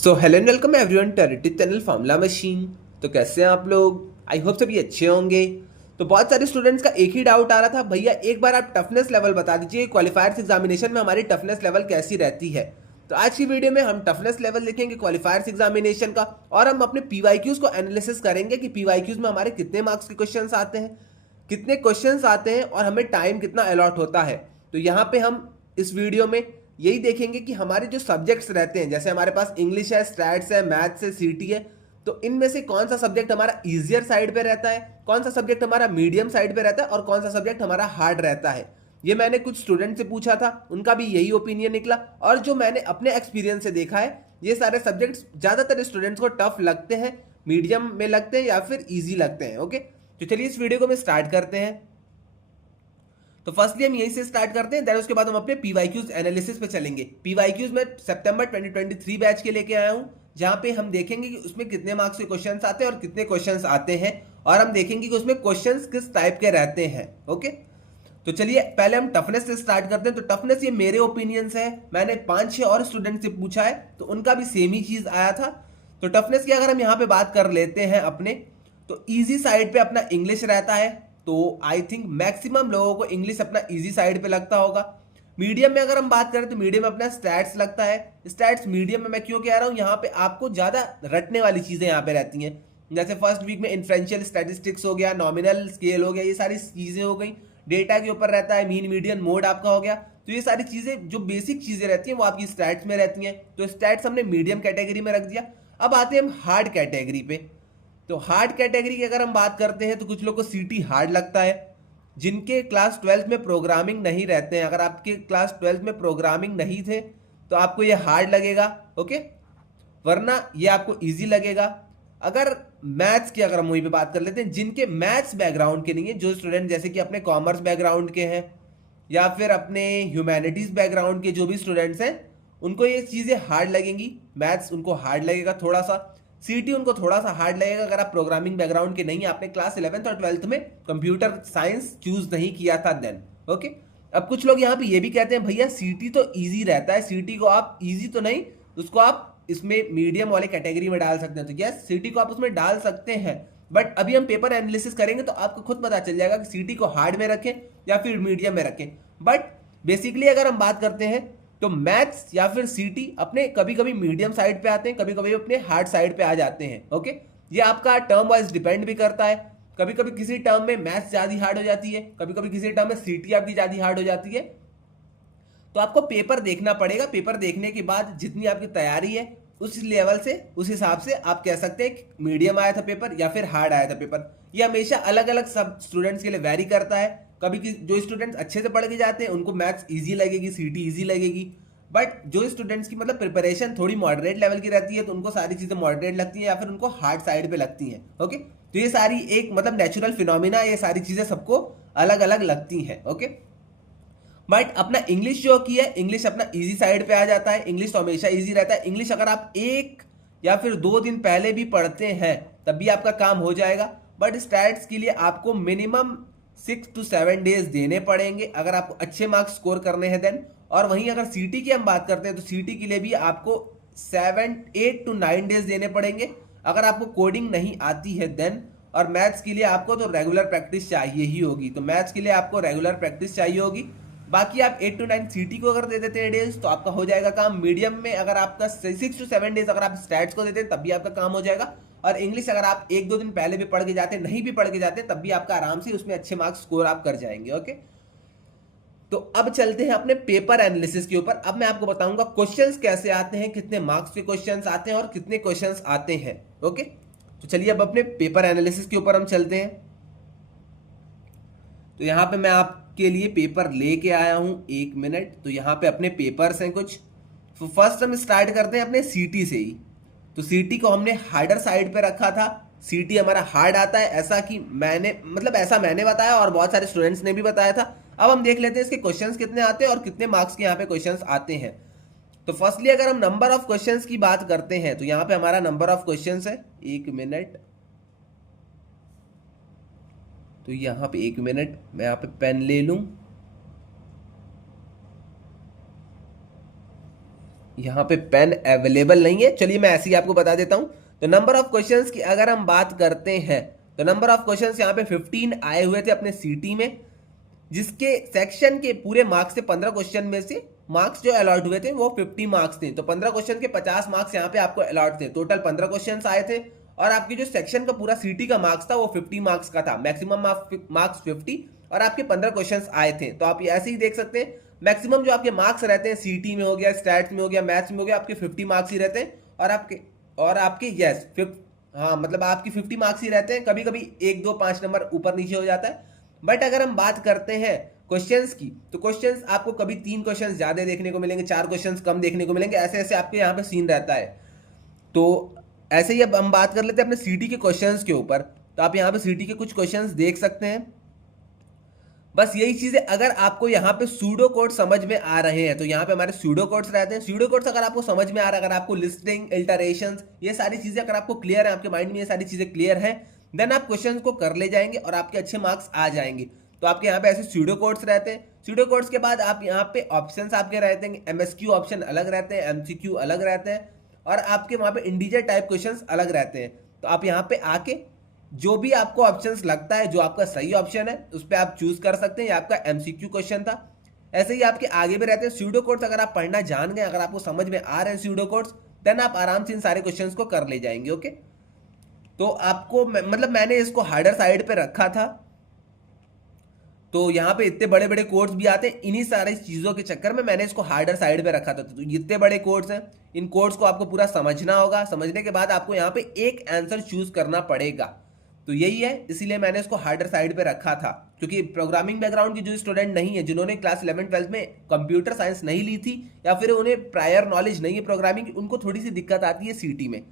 So hello and welcome everyone to YouTube channel formula machine. तो कैसे हैं आप लोग? आई होप सभी अच्छे होंगे। तो बहुत सारे स्टूडेंट्स का एक ही डाउट आ रहा था, भैया एक बार आप टफनेस लेवल बता दीजिए, क्वालिफायर्स एग्जामिनेशन में हमारी टफनेस लेवल कैसी रहती है। तो आज की वीडियो में हम टफनेस लेवल देखेंगे क्वालिफायर्स एग्जामिनेशन का, और हम अपने पीवाईक्यूज को एनालिसिस करेंगे कि पीवाईक्यूज में हमारे कितने मार्क्स के क्वेश्चन आते हैं, कितने क्वेश्चंस आते हैं और हमें टाइम कितना अलॉट होता है। तो यहाँ पे हम इस वीडियो में यही देखेंगे कि हमारे जो सब्जेक्ट्स रहते हैं, जैसे हमारे पास इंग्लिश है, स्टैट्स है, मैथ्स है, सीटी है, तो इनमें से कौन सा सब्जेक्ट हमारा इजियर साइड पे रहता है, कौन सा सब्जेक्ट हमारा मीडियम साइड पे रहता है और कौन सा सब्जेक्ट हमारा हार्ड रहता है। ये मैंने कुछ स्टूडेंट से पूछा था, उनका भी यही ओपिनियन निकला, और जो मैंने अपने एक्सपीरियंस से देखा है, ये सारे सब्जेक्ट्स ज़्यादातर स्टूडेंट्स को टफ लगते हैं, मीडियम में लगते हैं या फिर ईजी लगते हैं। ओके, तो चलिए इस वीडियो को हम स्टार्ट करते हैं। तो फर्स्टली हम यहीं से स्टार्ट करते हैं, देन उसके बाद हम अपने पीवाईक्यूज एनालिसिस पे चलेंगे। पीवाईक्यूज में सितंबर 2023 बैच के लेके आया हूं, जहां पे हम देखेंगे कि उसमें कितने मार्क्स के क्वेश्चंस आते हैं और कितने क्वेश्चंस आते हैं, और हम देखेंगे कि उसमें क्वेश्चंस किस टाइप के रहते हैं। ओके, तो चलिए पहले हम टफनेस से स्टार्ट करते हैं। तो टफनेस ये मेरे ओपिनियंस है, मैंने 5-6 और स्टूडेंट से पूछा है तो उनका भी सेम ही चीज आया था। तो टफनेस की अगर हम यहाँ पे बात कर लेते हैं अपने, तो इजी साइड पे अपना इंग्लिश रहता है। तो आई थिंक मैक्सिमम लोगों को इंग्लिश अपना इजी साइड पे लगता होगा। मीडियम में अगर हम बात करें तो मीडियम में अपना स्टैट्स लगता है। स्टैट्स मीडियम में मैं क्यों कह रहा हूँ, यहाँ पे आपको ज्यादा रटने वाली चीजें यहाँ पे रहती हैं। जैसे फर्स्ट वीक में इन्फ्रेंशियल स्टैटिस्टिक्स हो गया, नॉमिनल स्केल हो गया, ये सारी चीजें हो गई। डेटा के ऊपर रहता है, मीन मीडियन मोड आपका हो गया। तो ये सारी चीजें जो बेसिक चीजें रहती हैं वो आपकी स्टैट्स में रहती हैं। तो स्टैट्स हमने मीडियम कैटेगरी में रख दिया। अब आते हैं हम हार्ड कैटेगरी पे। तो हार्ड कैटेगरी की अगर हम बात करते हैं तो कुछ लोग को सीटी हार्ड लगता है, जिनके क्लास 12 में प्रोग्रामिंग नहीं रहते हैं। अगर आपके क्लास 12 में प्रोग्रामिंग नहीं थे तो आपको ये हार्ड लगेगा। ओके, वरना ये आपको इजी लगेगा। अगर मैथ्स की अगर हम वहीं पे बात कर लेते हैं, जिनके मैथ्स बैकग्राउंड के नहीं है, जो स्टूडेंट जैसे कि अपने कॉमर्स बैकग्राउंड के हैं या फिर अपने ह्यूमैनिटीज बैकग्राउंड के जो भी स्टूडेंट्स हैं, उनको ये चीज़ें हार्ड लगेंगी। मैथ्स उनको हार्ड लगेगा थोड़ा सा, सीटी उनको थोड़ा सा हार्ड लगेगा। अगर आप प्रोग्रामिंग बैकग्राउंड के नहीं, आपने क्लास 11th और 12th में कंप्यूटर साइंस चूज नहीं किया था देन। ओके, अब कुछ लोग यहाँ पे ये भी कहते हैं भैया सीटी तो इजी रहता है, सीटी को आप इजी तो नहीं, उसको आप इसमें मीडियम वाले कैटेगरी में डाल सकते हैं। तो यस, सीटी को आप उसमें डाल सकते हैं, बट अभी हम पेपर एनालिसिस करेंगे तो आपको खुद पता चल जाएगा कि सीटी को हार्ड में रखें या फिर मीडियम में रखें। बट बेसिकली अगर हम बात करते हैं तो मैथ्स या फिर सीटी अपने कभी कभी मीडियम साइड पे आते हैं, कभी कभी अपने हार्ड साइड पे आ जाते हैं। ओके, ये आपका टर्म वाइज डिपेंड भी करता है। कभी कभी किसी टर्म में मैथ्स ज्यादा हार्ड हो जाती है, कभी कभी किसी टर्म में सीटी आपकी ज्यादा हार्ड हो जाती है। तो आपको पेपर देखना पड़ेगा। पेपर देखने के बाद जितनी आपकी तैयारी है उस लेवल से, उस हिसाब से आप कह सकते हैं कि मीडियम आया था पेपर या फिर हार्ड आया था पेपर। ये हमेशा अलग अलग सब स्टूडेंट्स के लिए वेरी करता है। कभी जो स्टूडेंट्स अच्छे से पढ़ के जाते हैं उनको मैथ्स इजी लगेगी, सीटी इजी लगेगी। बट जो स्टूडेंट्स की मतलब प्रिपरेशन थोड़ी मॉडरेट लेवल की रहती है तो उनको सारी चीजें मॉडरेट लगती हैं या फिर उनको हार्ड साइड पे लगती हैं। ओके, तो ये सारी एक मतलब नेचुरल फिनोमिना, ये सारी चीजें सबको अलग अलग लगती हैं। ओके, बट अपना इंग्लिश जो की है, इंग्लिश अपना इजी साइड पे आ जाता है। इंग्लिश तो हमेशा इजी रहता है। इंग्लिश अगर आप 1 या फिर 2 दिन पहले भी पढ़ते हैं तब भी आपका काम हो जाएगा। बट स्टैट्स के लिए आपको मिनिमम 6 to 7 डेज देने पड़ेंगे अगर आपको अच्छे मार्क्स स्कोर करने हैं देन। और वहीं अगर सीटी की हम बात करते हैं तो सीटी के लिए भी आपको 8 to 9 डेज देने पड़ेंगे अगर आपको कोडिंग नहीं आती है देन। और मैथ्स के लिए आपको तो रेगुलर प्रैक्टिस चाहिए ही होगी, तो मैथ्स के लिए आपको रेगुलर प्रैक्टिस चाहिए होगी। बाकी आप 8 to 9 सीटी को अगर दे देते हैं डेज तो आपका हो जाएगा काम। मीडियम में अगर आपका 6 to 7 डेज अगर आप स्टैट्स को देते हैं तब भी आपका काम हो जाएगा। और इंग्लिश अगर आप 1-2 दिन पहले भी पढ़ के जाते हैं, नहीं भी पढ़ के जाते तब भी आपका आराम से उसमें अच्छे मार्क्स स्कोर आप कर जाएंगे। ओके, तो अब चलते हैं अपने पेपर एनालिसिस के ऊपर। अब मैं आपको बताऊंगा क्वेश्चंस कैसे आते हैं, कितने मार्क्स के क्वेश्चंस आते हैं और कितने क्वेश्चंस आते हैं। ओके, तो चलिए अब अपने पेपर एनालिसिस के ऊपर हम चलते हैं। तो यहाँ पे मैं आपके लिए पेपर लेके आया हूँ, 1 मिनट। तो यहाँ पे अपने पेपर्स हैं कुछ। तो फर्स्ट हम स्टार्ट करते हैं अपने सीटी से ही। तो सीटी को हमने हार्डर साइड पे रखा था। सीटी हमारा हार्ड आता है, ऐसा मैंने बताया और बहुत सारे स्टूडेंट्स ने भी बताया था। अब हम देख लेते हैं इसके क्वेश्चंस कितने आते हैं और कितने मार्क्स के यहाँ पे क्वेश्चंस आते हैं। तो फर्स्टली अगर हम नंबर ऑफ क्वेश्चंस की बात करते हैं तो यहाँ पे हमारा नंबर ऑफ क्वेश्चंस है, 1 मिनट। तो यहाँ पे 1 मिनट मैं यहाँ पे पेन ले लूँ। यहाँ पे पेन अवेलेबल नहीं है, चलिए मैं ऐसे ही आपको बता देता हूँ। तो नंबर ऑफ क्वेश्चंस की अगर हम बात करते हैं तो नंबर ऑफ क्वेश्चंस यहाँ पे 15 आए हुए थे अपने सीटी में, जिसके सेक्शन के पूरे मार्क्स से 15 क्वेश्चन में से मार्क्स जो अलॉट हुए थे वो 50 मार्क्स थे। तो 15 क्वेश्चन के 50 मार्क्स यहाँ पे आपको अलॉट थे। टोटल 15 क्वेश्चन आए थे और आपकी जो सेक्शन का पूरा सीटी का मार्क्स था वो 50 मार्क्स का था। मैक्सिमम मार्क्स 50 और आपके 15 क्वेश्चन आए थे। तो आप ऐसे ही देख सकते हैं मैक्सिमम जो आपके मार्क्स रहते हैं सीटी में हो गया, स्टैट्स में हो गया, मैथ्स में हो गया, आपके 50 मार्क्स ही रहते हैं। और आपके यस हाँ मतलब आपकी 50 मार्क्स ही रहते हैं। कभी कभी 1 2 5 नंबर ऊपर नीचे हो जाता है। बट अगर हम बात करते हैं क्वेश्चंस की तो क्वेश्चंस आपको कभी 3 क्वेश्चंस ज्यादा देखने को मिलेंगे, 4 क्वेश्चंस कम देखने को मिलेंगे, ऐसे ऐसे आपके यहाँ पे सीन रहता है। तो ऐसे ही अब हम बात कर लेते हैं अपने सीटी के क्वेश्चंस के ऊपर। तो आप यहाँ पे सीटी के कुछ क्वेश्चंस देख सकते हैं। बस यही चीज है, अगर आपको यहाँ पे सूडो कोड समझ में आ रहे हैं तो यहाँ पे हमारे सूडो कोड्स रहते हैं। सूडो कोड्स अगर आपको समझ में आ रहा है, अगर आपको लिस्टिंग, इल्टरेशंस, ये सारी चीजें अगर आपको क्लियर है, आपके माइंड में ये सारी चीजें क्लियर है, देन आप क्वेश्चन को कर ले जाएंगे और आपके अच्छे मार्क्स आ जाएंगे। तो आपके यहाँ पे ऐसे सूडो कोड्स रहते हैं। सूडो कोड्स के बाद आप यहाँ पे ऑप्शंस आपके रहते हैं, एमएसक्यू ऑप्शन अलग रहते हैं, एमसीक्यू अलग रहते हैं और आपके वहाँ पे इंटीजर टाइप क्वेश्चंस अलग रहते हैं। तो आप यहाँ पे आके जो भी आपको ऑप्शंस लगता है, जो आपका सही ऑप्शन है उस पर आप चूज कर सकते हैं। ये आपका एमसीक्यू क्वेश्चन था। ऐसे ही आपके आगे भी रहते हैं सूडो कोड्स। अगर आप पढ़ना जान गए, अगर आपको समझ में आ रहे हैं सूडो कोड्स, देन आप आराम से इन सारे क्वेश्चंस को कर ले जाएंगे। ओके, तो आपको मतलब मैंने इसको हार्डर साइड पे रखा था। तो यहाँ पे इतने बड़े बड़े कोड्स भी आते हैं, इन्हीं सारी चीजों के चक्कर में मैंने इसको हार्डर साइड पे रखा था। तो इतने बड़े कोड्स हैं, इन कोड्स को आपको पूरा समझना होगा। समझने के बाद आपको यहाँ पे एक आंसर चूज करना पड़ेगा। तो यही है, इसीलिए मैंने इसको हार्डर साइड पे रखा था। क्योंकि प्रोग्रामिंग बैकग्राउंड की जो स्टूडेंट नहीं है, जिन्होंने क्लास 11-12 में कंप्यूटर साइंस नहीं ली थी या फिर उन्हें प्रायर नॉलेज नहीं है प्रोग्रामिंग की, उनको थोड़ी सी दिक्कत आती है सीटी में।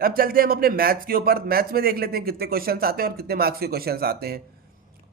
अब चलते हैं हम अपने मैथ्स के ऊपर। मैथ्स में देख लेते हैं कितने क्वेश्चन आते हैं और कितने मार्क्स के क्वेश्चन आते हैं।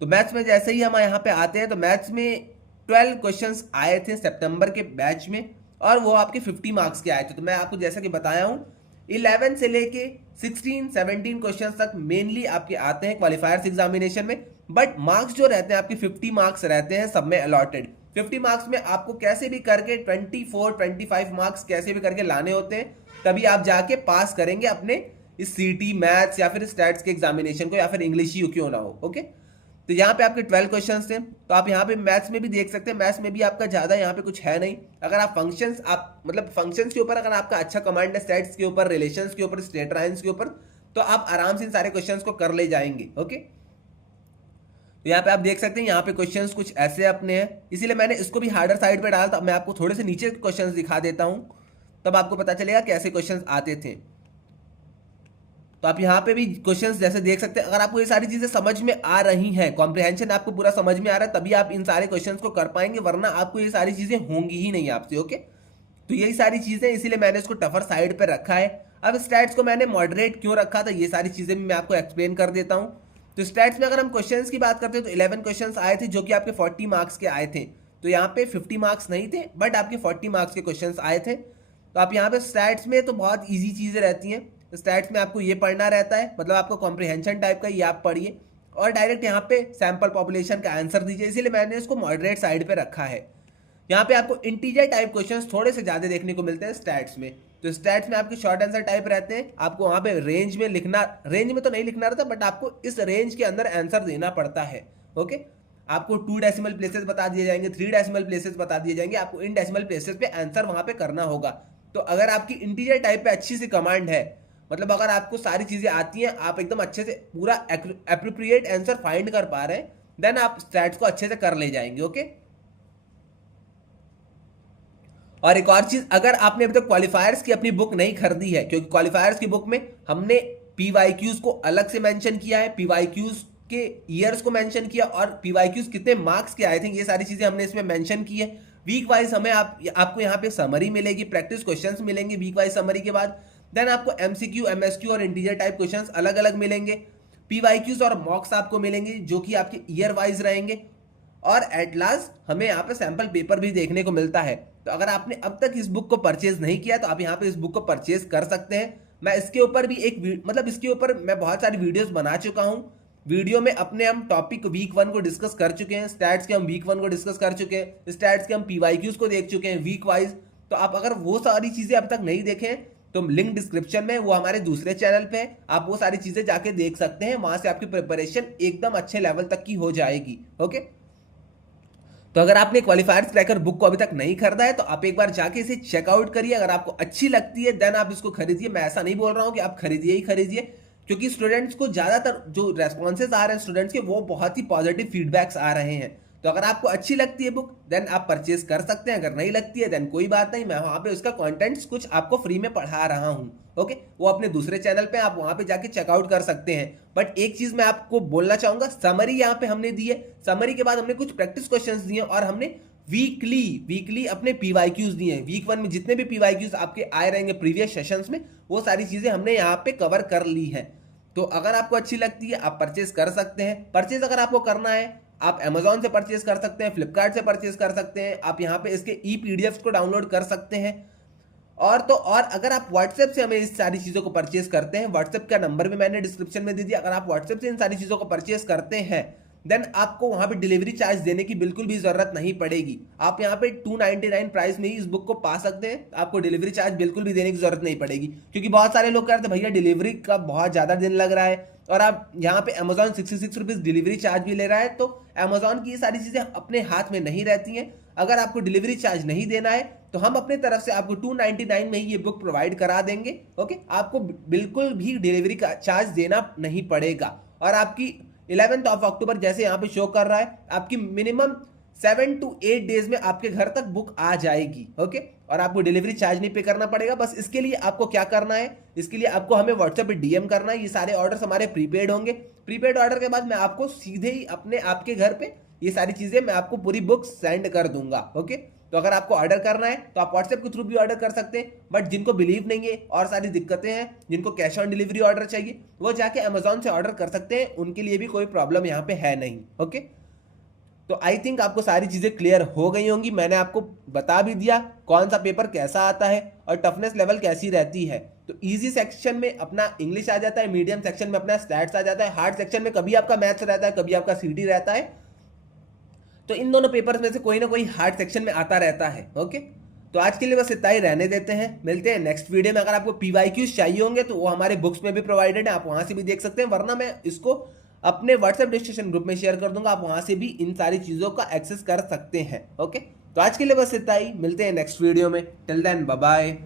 तो मैथ्स में जैसे ही हम यहाँ पे आते हैं तो मैथ्स में 12 क्वेश्चंस आए थे सितंबर के बैच में और वो आपके 50 मार्क्स के आए थे। तो मैं आपको जैसा कि बताया हूँ 11 से लेके 16-17 क्वेश्चन तक मेनली आपके आते हैं क्वालिफायर्स एग्जामिनेशन में। बट मार्क्स जो रहते हैं आपके 50 मार्क्स रहते हैं सब में अलॉटेड। 50 मार्क्स में आपको कैसे भी करके 24-25 मार्क्स कैसे भी करके लाने होते हैं, तभी आप जाके पास करेंगे अपने इस सीटी, मैथ्स या फिर स्टैट्स के एग्जामिनेशन को, या फिर इंग्लिश ही क्यों ना हो। ओके, तो यहाँ पे आपके 12 क्वेश्चंस थे। तो आप यहाँ पे मैथ्स में भी देख सकते हैं, मैथ्स में भी आपका ज़्यादा यहाँ पे कुछ है नहीं। अगर आप फंक्शंस, आप मतलब फंक्शंस के ऊपर अगर आपका अच्छा कमांड है, सेट्स के ऊपर, रिलेशंस के ऊपर, स्ट्रेट लाइंस के ऊपर, तो आप आराम से इन सारे क्वेश्चंस को कर ले जाएंगे। ओके, तो यहाँ पे आप देख सकते हैं यहाँ पे क्वेश्चंस कुछ ऐसे अपने हैं, इसीलिए मैंने इसको भी हार्डर साइड पे डाला था। मैं आपको थोड़े से नीचे क्वेश्चंस दिखा देता हूँ, तब आपको पता चलेगा कैसे क्वेश्चंस आते थे। तो आप यहाँ पे भी क्वेश्चंस जैसे देख सकते हैं। अगर आपको ये सारी चीजें समझ में आ रही हैं, कॉम्प्रिहेंशन आपको पूरा समझ में आ रहा है, तभी आप इन सारे क्वेश्चंस को कर पाएंगे, वरना आपको ये सारी चीजें होंगी ही नहीं आपसे। ओके, तो यही सारी चीजें, इसीलिए मैंने इसको टफर साइड पे रखा है। अब स्टैट्स को मैंने मॉडरेट क्यों रखा था, ये सारी चीजें भी मैं आपको एक्सप्लेन कर देता हूँ। तो स्टैट्स में अगर हम क्वेश्चंस की बात करते हैं तो 11 क्वेश्चंस आए थे जो कि आपके 40 मार्क्स के आए थे। तो यहाँ पे 50 मार्क्स नहीं थे, बट आपके 40 मार्क्स के क्वेश्चंस आए थे। तो आप यहाँ पे स्टैट्स में तो बहुत ईजी चीजें रहती हैं। स्टैट्स में आपको ये पढ़ना रहता है, मतलब आपको कॉम्प्रिहेंशन टाइप का ये आप पढ़िए और डायरेक्ट यहाँ पे सैंपल पॉपुलेशन का आंसर दीजिए, इसीलिए मैंने इसको मॉडरेट साइड पे रखा है। यहाँ पे आपको इंटीजर टाइप क्वेश्चंस थोड़े से ज्यादा देखने को मिलते हैं स्टैट्स में। तो स्टैट्स में आपके शॉर्ट आंसर टाइप रहते हैं, आपको वहाँ पे रेंज में लिखना, रेंज में तो नहीं लिखना रहता, बट आपको इस रेंज के अंदर आंसर देना पड़ता है। ओके, आपको 2 डेसिमल प्लेसेस बता दिए जाएंगे, 3 डेसिमल प्लेसेस बता दिए जाएंगे, आपको इन डेसिमल प्लेसेस पे आंसर वहाँ पे करना होगा। तो अगर आपकी इंटीजर टाइप पे अच्छी सी कमांड है, मतलब अगर आपको सारी चीजें आती हैं, आप एकदम अच्छे से पूरा एप्रोप्रिएट आंसर फाइंड कर पा रहे हैं, देन आप स्टैट्स को अच्छे से कर ले जाएंगे। ओके, और एक और चीज, अगर आपने अभी तक क्वालिफायर्स की अपनी बुक नहीं खरीदी है, क्योंकि क्वालिफायर्स की बुक में हमने पीवाईक्यूज को अलग से मेंशन किया है, पीवाईक्यूज के ईयर्स को मेंशन किया और पीवाईक्यूज कितने मार्क्स के आए थे, ये सारी चीजें हमने इसमें मेंशन की है। वीक वाइज हमें आपको यहाँ पे समरी मिलेगी, प्रैक्टिस क्वेश्चंस मिलेंगे वीक वाइज समरी के बाद। देन आपको एमसीक्यू, एमएसक्यू और इंटीजर टाइप क्वेश्चंस अलग अलग मिलेंगे। पीवाईक्यूज और मॉक्स आपको मिलेंगे जो कि आपके ईयर वाइज रहेंगे। और एट लास्ट हमें यहाँ पे सैंपल पेपर भी देखने को मिलता है। तो अगर आपने अब तक इस बुक को परचेज नहीं किया तो आप यहाँ पे इस बुक को परचेज कर सकते हैं। मैं इसके ऊपर भी इसके ऊपर मैं बहुत सारी वीडियोस बना चुका हूँ। वीडियो में अपने हम टॉपिक वीक 1 को डिस्कस कर चुके हैं, स्टैट्स के हम वीक 1 को डिस्कस कर चुके हैं, स्टैट्स के हम पीवाईक्यूज को देख चुके हैं वीक वाइज। तो आप अगर वो सारी चीज़ें अब तक नहीं देखें तो लिंक डिस्क्रिप्शन में, वो हमारे दूसरे चैनल पे है, आप वो सारी चीज़ें जाके देख सकते हैं। वहाँ से आपकी प्रिपरेशन एकदम अच्छे लेवल तक की हो जाएगी। ओके, तो अगर आपने क्वालिफायर्स क्रैकर बुक को अभी तक नहीं खरीदा है तो आप एक बार जाके इसे चेकआउट करिए। अगर आपको अच्छी लगती है देन आप इसको खरीदिए। मैं ऐसा नहीं बोल रहा हूँ कि आप खरीदिए ही खरीदिए, क्योंकि स्टूडेंट्स को ज़्यादातर जो रेस्पॉन्सेज आ रहे हैं स्टूडेंट्स के, वो बहुत ही पॉजिटिव फीडबैक्स आ रहे हैं। तो अगर आपको अच्छी लगती है बुक देन आप परचेज कर सकते हैं। अगर नहीं लगती है देन कोई बात नहीं, मैं वहाँ पे उसका कंटेंट्स कुछ आपको फ्री में पढ़ा रहा हूँ। ओके, वो अपने दूसरे चैनल पे आप वहाँ पे जाके चेकआउट कर सकते हैं। बट एक चीज़ मैं आपको बोलना चाहूँगा, समरी यहाँ पे हमने दी है, समरी के बाद हमने कुछ प्रैक्टिस क्वेश्चंस दिए और हमने वीकली अपने पीवाईक्यूज दिए हैं। वीक 1 में जितने भी पीवाईक्यूज आपके आए रहेंगे प्रीवियस सेशंस में, वो सारी चीज़ें हमने यहाँ पे कवर कर ली हैं। तो अगर आपको अच्छी लगती है आप परचेज कर सकते हैं। परचेज अगर आपको करना है आप अमेजॉन से परचेज कर सकते हैं, फ्लिपकार्ट से परचेज कर सकते हैं, आप यहाँ पे इसके ई पीडीएफ को डाउनलोड कर सकते हैं। और अगर आप व्हाट्सएप से हमें इस सारी चीज़ों को परचेज करते हैं, व्हाट्सएप का नंबर भी मैंने डिस्क्रिप्शन में दे दिया, अगर आप व्हाट्सएप से इन सारी चीज़ों को परचेज करते हैं देन आपको वहां पे डिलीवरी चार्ज देने की बिल्कुल भी जरूरत नहीं पड़ेगी। आप यहाँ पे 299 प्राइस में ही इस बुक को पा सकते हैं। आपको डिलीवरी चार्ज बिल्कुल भी देने की जरूरत नहीं पड़ेगी, क्योंकि बहुत सारे लोग कहते हैं भैया डिलीवरी का बहुत ज़्यादा दिन लग रहा है, और आप यहाँ पे अमेजॉन 66 रुपीज़ डिलीवरी चार्ज भी ले रहा है। तो अमेजॉन की ये सारी चीज़ें अपने हाथ में नहीं रहती हैं। अगर आपको डिलीवरी चार्ज नहीं देना है तो हम अपनी तरफ से आपको 299 में ही ये बुक प्रोवाइड करा देंगे। ओके, आपको बिल्कुल भी डिलीवरी का चार्ज देना नहीं पड़ेगा। और आपकी 11 अक्टूबर जैसे यहाँ पे शो कर रहा है, आपकी मिनिमम 7 to 8 डेज में आपके घर तक बुक आ जाएगी। ओके, और आपको डिलीवरी चार्ज नहीं पे करना पड़ेगा। बस इसके लिए आपको क्या करना है, इसके लिए आपको हमें व्हाट्सएप पे डीएम करना है। ये सारे ऑर्डर्स हमारे प्रीपेड होंगे। प्रीपेड ऑर्डर के बाद मैं आपको सीधे ही अपने आपके घर पे ये सारी चीज़ें, मैं आपको पूरी बुक सेंड कर दूंगा। ओके, तो अगर आपको ऑर्डर करना है तो आप व्हाट्सएप के थ्रू भी ऑर्डर कर सकते हैं। बट जिनको बिलीव नहीं है और सारी दिक्कतें हैं, जिनको कैश ऑन डिलीवरी ऑर्डर चाहिए, वो जाके अमेजॉन से ऑर्डर कर सकते हैं। उनके लिए भी कोई प्रॉब्लम यहाँ पे है नहीं। ओके, तो आई थिंक आपको सारी चीज़ें क्लियर हो गई होंगी। मैंने आपको बता भी दिया कौन सा पेपर कैसा आता है और टफनेस लेवल कैसी रहती है। तो इजी सेक्शन में अपना इंग्लिश आ जाता है, मीडियम सेक्शन में अपना स्टैट्स आ जाता है, हार्ड सेक्शन में कभी आपका मैथ्स रहता है, कभी आपका सीटी रहता है। तो इन दोनों पेपर्स में से कोई ना कोई हार्ड सेक्शन में आता रहता है। ओके, तो आज के लिए बस इतना ही रहने देते हैं। मिलते हैं नेक्स्ट वीडियो में। अगर आपको पीवाईक्यूज चाहिए होंगे तो वो हमारे बुक्स में भी प्रोवाइडेड है, आप वहां से भी देख सकते हैं, वरना मैं इसको अपने व्हाट्सएप डिस्कशन ग्रुप में शेयर कर दूंगा, आप वहां से भी इन सारी चीज़ों का एक्सेस कर सकते हैं। ओके, तो आज के लिए बस इतना ही। मिलते हैं नेक्स्ट वीडियो में। Till then bye bye.